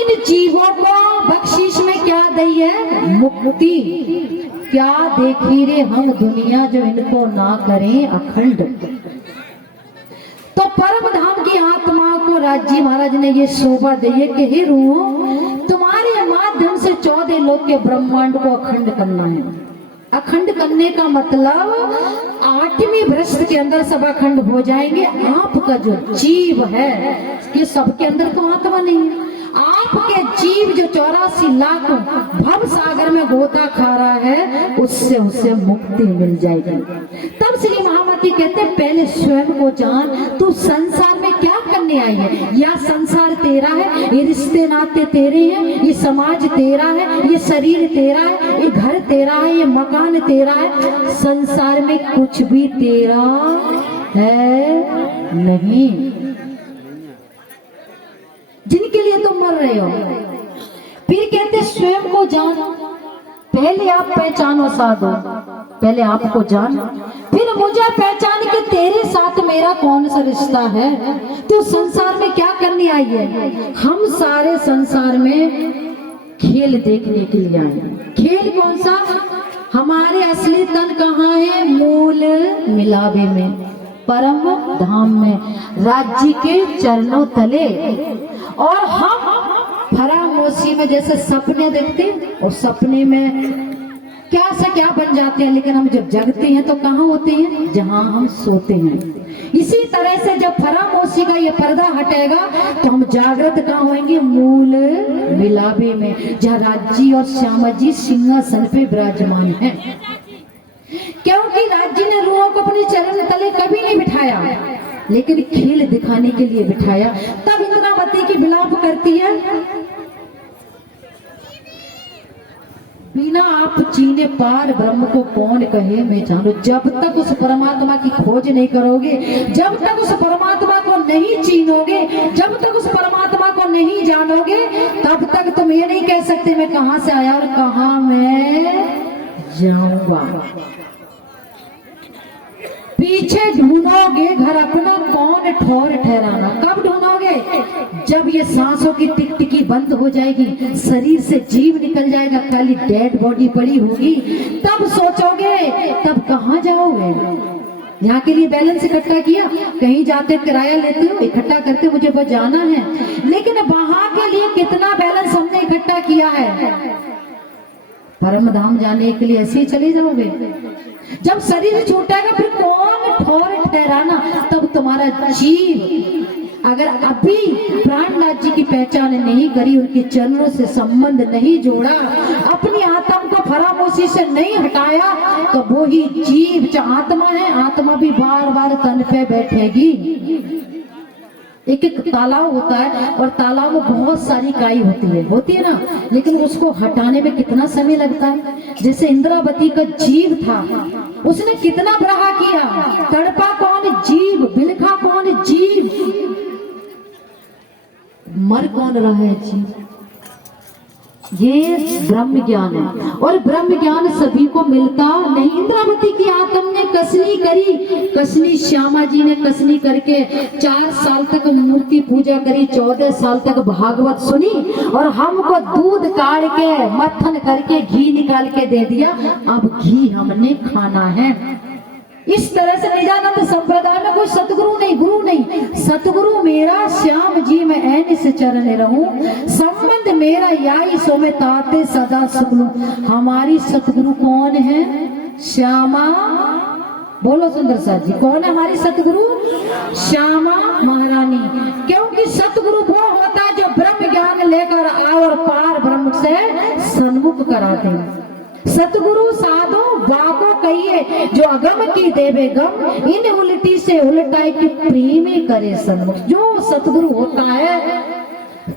इन जीवों को बख्शीश में क्या दी है? मुक्ति। क्या देखी रे हम दुनिया जो इनको ना करें अखंड। तो परम धाम की आत्मा को राजी महाराज ने ये शोभा दी है कि हे रूह, तुम्हारे माध्यम से 14 लोक के ब्रह्मांड को अखंड करना है। अखंड करने का मतलब 8वीं भ्रष्ट के अंदर सब अखंड हो जाएंगे। आपका जो जीव है, ये सबके अंदर तो आत्मा नहीं है। आपके जीव जो 84 लाख भव सागर में गोता खा रहा है, उससे उसे मुक्ति मिल जाएगी। तब श्री महामती कहते पहले स्वयं को जान, तू संसार में क्या करने आई है। यह संसार तेरा है, ये रिश्ते नाते तेरे हैं, ये समाज तेरा है, ये शरीर तेरा है, ये घर तेरा है, ये मकान तेरा है। संसार में कुछ भी तेरा है नहीं, जिनके लिए तुम मर रहे हो। फिर कहते स्वयं को जान, पहले आप पहचानो साधो, पहले आपको जान, फिर मुझे पहचान के तेरे साथ मेरा कौन सा रिश्ता है। तू संसार में क्या करने आई है। हम सारे संसार में खेल देखने के लिए आए। खेल कौन सा? हमारे असली तन कहाँ है? मूल मिलावे में, परम धाम में, राज्य के चरणों तले। और हम फरामोशी में जैसे सपने देखते हैं, और सपने में क्या से क्या बन जाते हैं, लेकिन हम जब जगते हैं तो कहाँ होते हैं? जहां हम सोते हैं। इसी तरह से जब फरामोशी का ये पर्दा हटेगा तो हम जागृत कहाँ होंगे? मूल मिलावे में, जहाँ राज्य और श्यामा जी सिंहासन पे विराजमान है। क्योंकि राज्य ने रूहों को अपने चरण तले कभी नहीं बिठाया, लेकिन खेल दिखाने के लिए बिठाया। तब इंद्रावती की विलाप करती है, बिना आप चीने पार ब्रह्म को कौन कहे मैं जानू। जब तक उस परमात्मा की खोज नहीं करोगे, जब तक उस परमात्मा को नहीं चीनोगे, जब तक उस परमात्मा को नहीं जानोगे, तब तक तुम ये नहीं कह सकते मैं कहां से आया और कहां मैं जाऊंगा। पीछे ढूंढोगे घर अपना, कौन ठौर ठहराना। कब ढूंढोगे? जब ये सांसों की टिकटिकी बंद हो जाएगी, शरीर से जीव निकल जाएगा, खाली डेड बॉडी पड़ी होगी, तब सोचोगे। तब कहाँ जाओगे? यहाँ के लिए बैलेंस इकट्ठा किया, कहीं जाते किराया लेते हो, इकट्ठा करते मुझे वो जाना है, लेकिन वहां के लिए कितना बैलेंस हमने इकट्ठा किया है? परम धाम जाने के लिए ऐसे ही चले जाओगे। जब शरीर छूटेगा फिर कौन ठौर ठहराना। तब तुम्हारा जीव अगर अभी प्राणनाथ जी की पहचान नहीं करी, उनके चरणों से संबंध नहीं जोड़ा, अपनी आत्मा को फरामोशी से नहीं हटाया, तो वो ही जीव जो आत्मा है, आत्मा भी बार बार तन पे बैठेगी। एक एक तालाब होता है और तालाब में बहुत सारी काई होती है ना, लेकिन उसको हटाने में कितना समय लगता है। जैसे इंद्रावती का जीव था, उसने कितना प्रहा किया, तड़पा कौन? जीव। बिलखा कौन? जीव। मर कौन रहा है? जीव। ये ब्रह्म ज्ञान है, और ब्रह्म ज्ञान सभी को मिलता नहीं। इंद्रावती की आत्मा ने कसनी करी, कसनी श्यामा जी ने कसनी करके 4 साल तक मूर्ति पूजा करी, 14 साल तक भागवत सुनी, और हमको दूध काढ़ के मत्थन करके घी निकाल के दे दिया। अब घी हमने खाना है। इस तरह से निजानंद संप्रदाय में कोई सतगुरु नहीं, गुरु नहीं। सतगुरु मेरा श्याम जी में ऐन से चरण रहूं, संबंध मेरा याई सो में ताते सदा सुखलू। हमारी सतगुरु कौन है? श्यामा। बोलो सुंदर साथ जी, कौन है हमारी सतगुरु? श्यामा महारानी। क्योंकि सतगुरु वो होता है जो ब्रह्म ज्ञान लेकर आओ और पार ब्रह्म से सन्मुख कराते हैं। सतगुरु साधु वाको कहिए जो अगम की देवे गम, इन उल्टी से उल्टाई की प्रेम करे सन्मुख। जो सतगुरु होता है,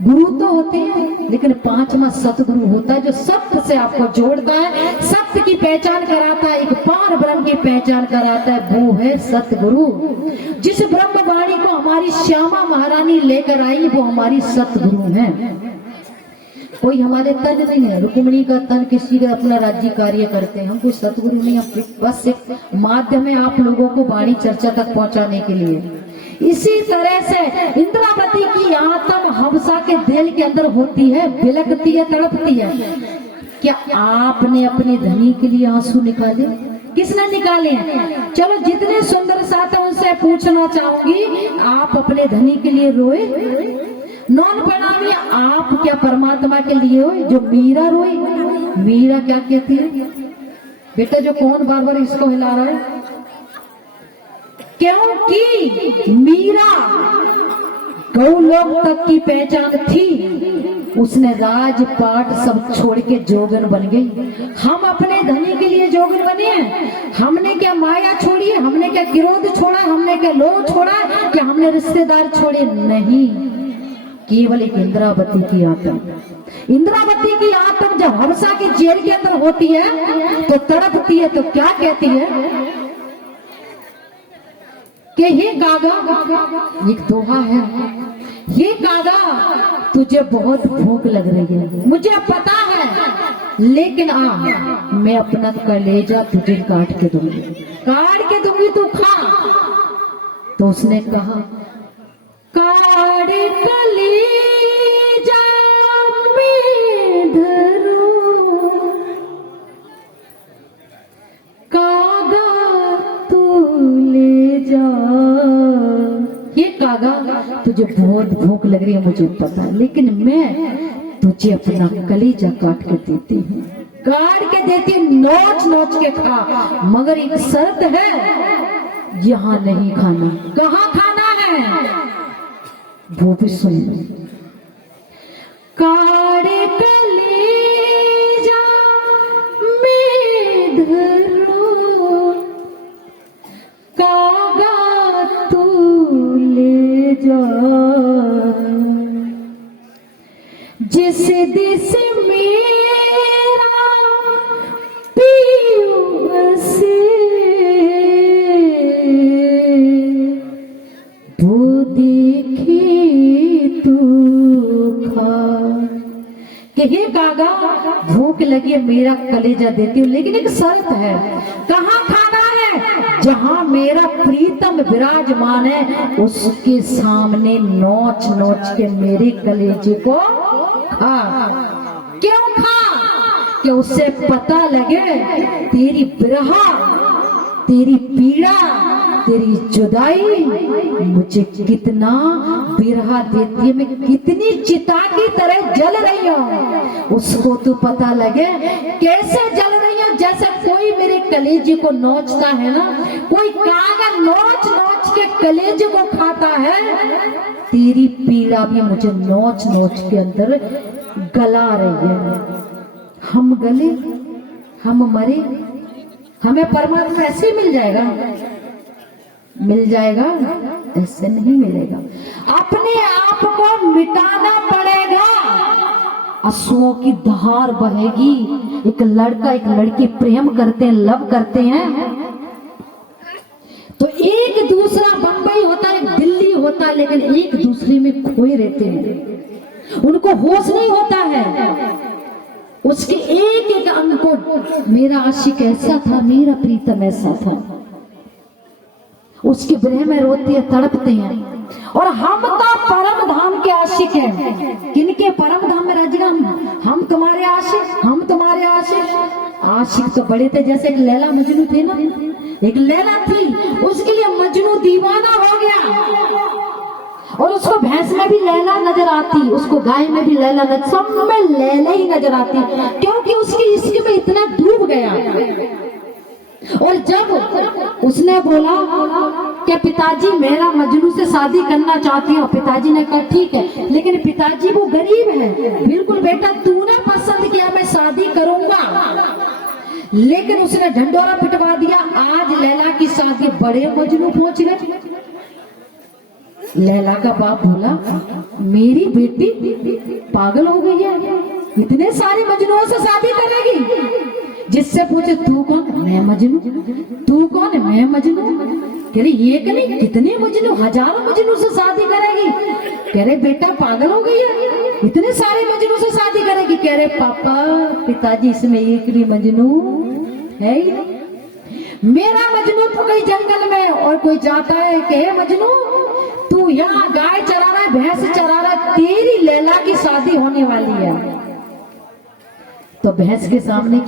गुरु तो होते हैं, लेकिन 5वां सतगुरु होता है जो सत्य से आपको जोड़ता है, सत्य की पहचान कराता है, एक पार ब्रह्म की पहचान कराता है। वो है सतगुरु। जिस ब्रह्म वाणी को हमारी श्यामा महारानी लेकर आई, वो हमारी सतगुरु है। कोई हमारे तन नहीं है, रुक्मिणी का तन किसी का अपना राज्य कार्य करते हैं। हम कोई सतगुरु नहीं, हम बस एक माध्यम है आप लोगों को वाणी चर्चा तक पहुंचाने के लिए। इसी तरह से इंद्रावती की आत्म हबसा के दिल के अंदर होती है, बिलकती है, तड़पती है। क्या आपने अपने धनी के लिए आंसू निकाले? किसने निकाले हैं? चलो जितने सुंदर साथ हैं उनसे पूछना चाहूंगी, आप अपने धनी के लिए रोए? नॉन प्रणामी, आप क्या परमात्मा के लिए हो? जो मीरा रोई, मीरा क्या कहती है? बेटा जो कौन बार बार इसको हिला रहा है? क्योंकि मीरा गौलोक तक की पहचान थी, उसने राजपाट सब छोड़ के जोगन बन गई। हम अपने धनी के लिए जोगन बने हैं। हमने क्या माया छोड़ी है? हमने क्या क्रोध छोड़ा? हमने क्या लोभ छोड़ा? क्या हमने रिश्तेदार छोड़े? नहीं, केवल एक इंद्रावती की आत्मा। इंद्रावती की आत्मा जब हबसा की जेल के अंदर होती है तो तड़पती है, तो क्या कहती है कि हे गागा, एक दोहा है, हे गागा तुझे बहुत भूख लग रही है, मुझे पता है, लेकिन मैं अपना कलेजा तुझे काट के दूंगी, तू खा। तो उसने कहा, काट कलेजा में धरूं, कागा तू ले जा। ये कागा, तुझे बहुत भूख लग रही है मुझे पता है, लेकिन मैं तुझे अपना कलेजा काट के देती हूँ, काट के देती हूँ, नोच नोच के खा, मगर एक शर्त है, यहाँ नहीं खाना। कहाँ खाना है वो भी सुन। काड़े कलेजा में धरो, कागा तू ले जा, जिस दिस मेरा पियो से वो देखी तू खा। कि हे कागा, भूख लगी है, मेरा कलेजा देती हूँ, लेकिन एक शर्त है। कहाँ खाना है? जहाँ मेरा प्रीतम विराजमान है उसके सामने नोच नोच के मेरे कलेजे को खा। क्यों खा? कि उससे पता लगे तेरी विरह, तेरी पीड़ा, तेरी जुदाई मुझे कितना बिरहा देती है, मैं कितनी चिता की तरह जल रही हूँ, उसको तो पता लगे। कैसे जल रही हूँ? जैसे कोई मेरे कलेजे को नोचता है ना, कोई कागा नोच नोच के कलेजे को खाता है, तेरी पीड़ा भी मुझे नोच नोच के अंदर गला रही है। हम गले, हम मरे, हमें परमात्मा ऐसे मिल जाएगा? मिल जाएगा? ऐसे नहीं मिलेगा। अपने आप को मिटाना पड़ेगा। आंसुओं की धार बहेगी। एक लड़का एक लड़की प्रेम करते हैं, लव करते हैं, तो एक दूसरा बंबई होता है, एक दिल्ली होता है, लेकिन एक दूसरे में खोए रहते हैं, उनको होश नहीं होता है। उसके एक एक अंग को, मेरा आशिक ऐसा था, मेरा प्रीतम ऐसा था, उसकी विरह में रोते हैं, तड़पते हैं। और हम तो परम धाम के आशिक हैं। किनके परम धाम में राजगा? हम तुम्हारे आशिक, हम तुम्हारे आशिक। आशिक तो बड़े थे, जैसे एक लैला मजनू थे ना, एक लैला थी, उसके लिए मजनू दीवाना हो गया, और उसको भैंस में भी लैला नजर आती, उसको गाय में भी लैला नजर, सब में लैला ही नजर आती, क्योंकि उसकी इश्क में इतना डूब गया। और जब उसने बोला कि पिताजी मेरा मजनू से शादी करना चाहती हूँ, पिताजी ने कहा ठीक है, लेकिन पिताजी वो गरीब है। बिल्कुल बेटा, तूने पसंद किया, मैं शादी करूंगा। लेकिन उसने ढंडोरा पिटवा दिया। आज लैला की शादी बड़े मजनू पहुंच गए। लैला का बाप बोला, मेरी बेटी पागल हो गई है, इतने सारे मजनुओं से शादी करेगी? जिससे पूछे तू कौन? मैं मजनू। तू कौन? मैं मजनू। कह रही एक नहीं, कितने मजनू, हजारों मजनू से शादी करेगी? कह रहे बेटा पागल हो गई है, इतने सारे मजनू से शादी करेगी? कह रहे पापा, पिताजी, इसमें एक भी मजनू है ही नहीं। मेरा मजनू तो गई जंगल में, और कोई जाता है कि हे मजनू तू यहाँ गाय चरा रहा है, भैंस चरा रहा है, तेरी लैला की शादी होने वाली है। तो भैंस के सामने